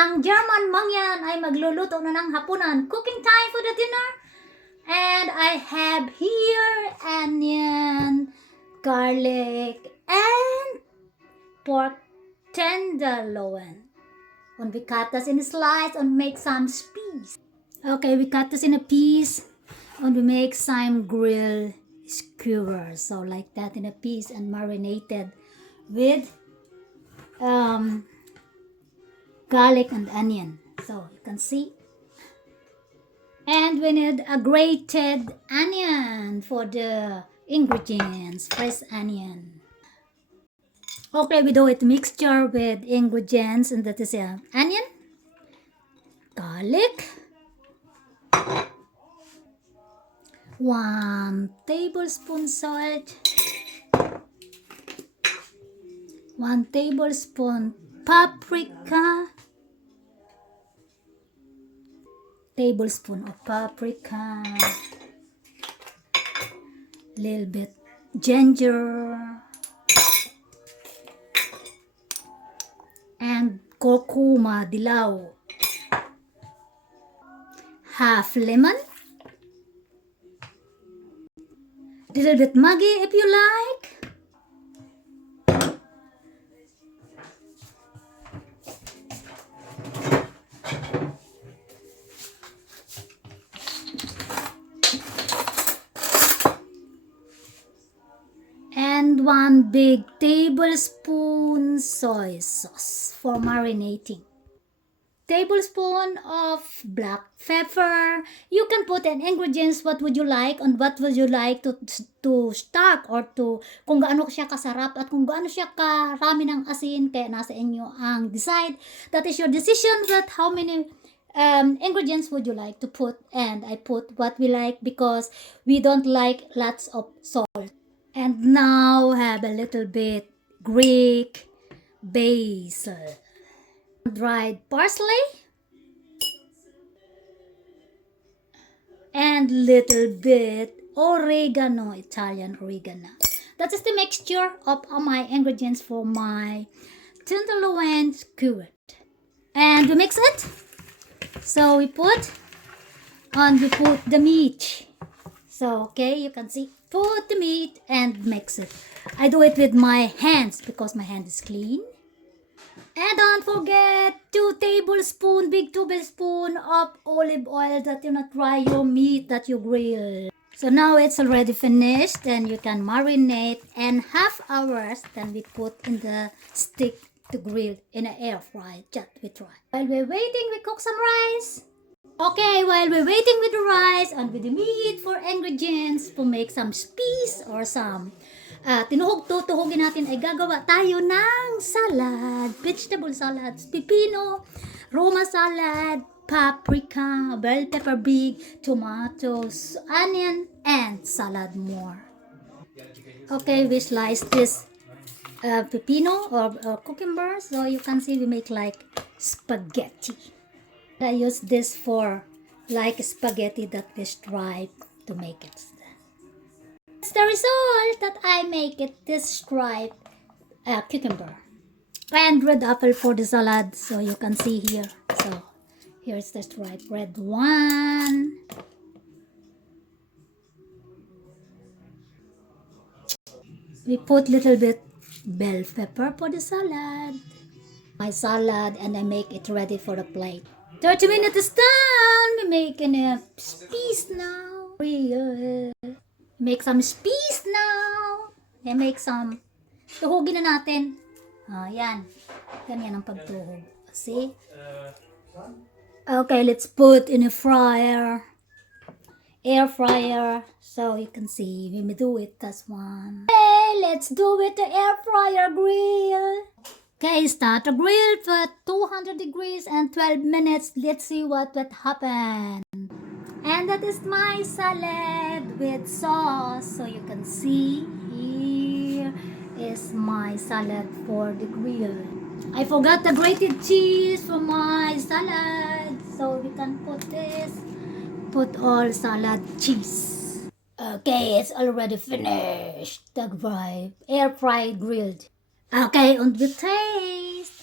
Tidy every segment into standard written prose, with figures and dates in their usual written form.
ang German mangyan ay magluluto na ng hapunan. Cooking time for the dinner. And I have here onion, garlic, and pork tenderloin. And we cut this in a slice and make some piece. Okay, we cut this in a piece and we make some grilled skewers. So like that in a piece and marinated with garlic and onion. So you can see. And we need a grated onion for the ingredients, fresh onion. Okay, we do it mixture with ingredients, and that is onion, garlic, 1 tablespoon salt, 1 tablespoon paprika, tablespoon of paprika, little bit ginger, and kurkuma dilaw, half lemon, little bit Maggi if you like, and 1 big tablespoon soy sauce for marinating. Tablespoon of black pepper. You can put in ingredients what would you like and what would you like to stock or to kung gaano siya kasarap at kung gaano siya karami ng asin, kaya nasa inyo ang decide. That is your decision, but how many ingredients would you like to put, and I put what we like because we don't like lots of salt. And now have a little bit Greek basil, dried parsley, and little bit oregano, Italian oregano. That is the mixture of all my ingredients for my tenderloin skewered. And we mix it. So we put the meat. So okay, you can see, put the meat and mix it. I do it with my hands because my hand is clean. And don't forget 2 big tablespoon of olive oil that you not dry your meat that you grill. So now it's already finished, and you can marinate and half hours. Then we put in the stick to grill in an air fry. Just we try. While we're waiting, we cook some rice. Okay, while we're waiting with the rice and with the meat for ingredients to make some peas or some tuhugin natin ay gagawa tayo ng salad, vegetable salad, pipino, Roma salad, paprika, bell pepper big, tomatoes, onion, and salad more. Okay, we slice this pipino or cucumber, so you can see we make like spaghetti. I use this for like spaghetti that we stripe to make it. That's the result that I make it this stripe cucumber and red apple for the salad. So you can see here. So here's the stripe red one. We put little bit bell pepper for the salad. My salad, and I make it ready for the plate. 30 minutes is done. We making a piece now. Make some peas now. And make some. Tuhugin na natin. Yan. Ganyan ang pagtuhog. See? Okay, let's put in a fryer. Air fryer. So you can see. We may do it. That's one. Okay, let's do it the air fryer grill. Okay, start the grill for 200 degrees and 12 minutes. Let's see what would happen. And that is my salad with sauce. So you can see here is my salad for the grill. I forgot the grated cheese for my salad. So we can put this. Put all salad cheese. Okay, it's already finished. The air fried grilled. Okay, and we taste.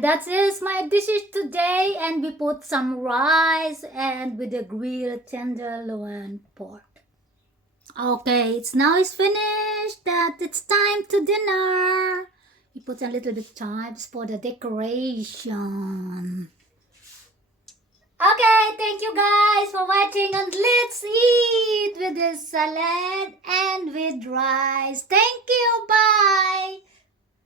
And that is my dishes today. And we put some rice and with the grilled tenderloin pork. Okay, it's finished. That it's time to dinner. We put a little bit chives for the decoration. Okay, thank you guys.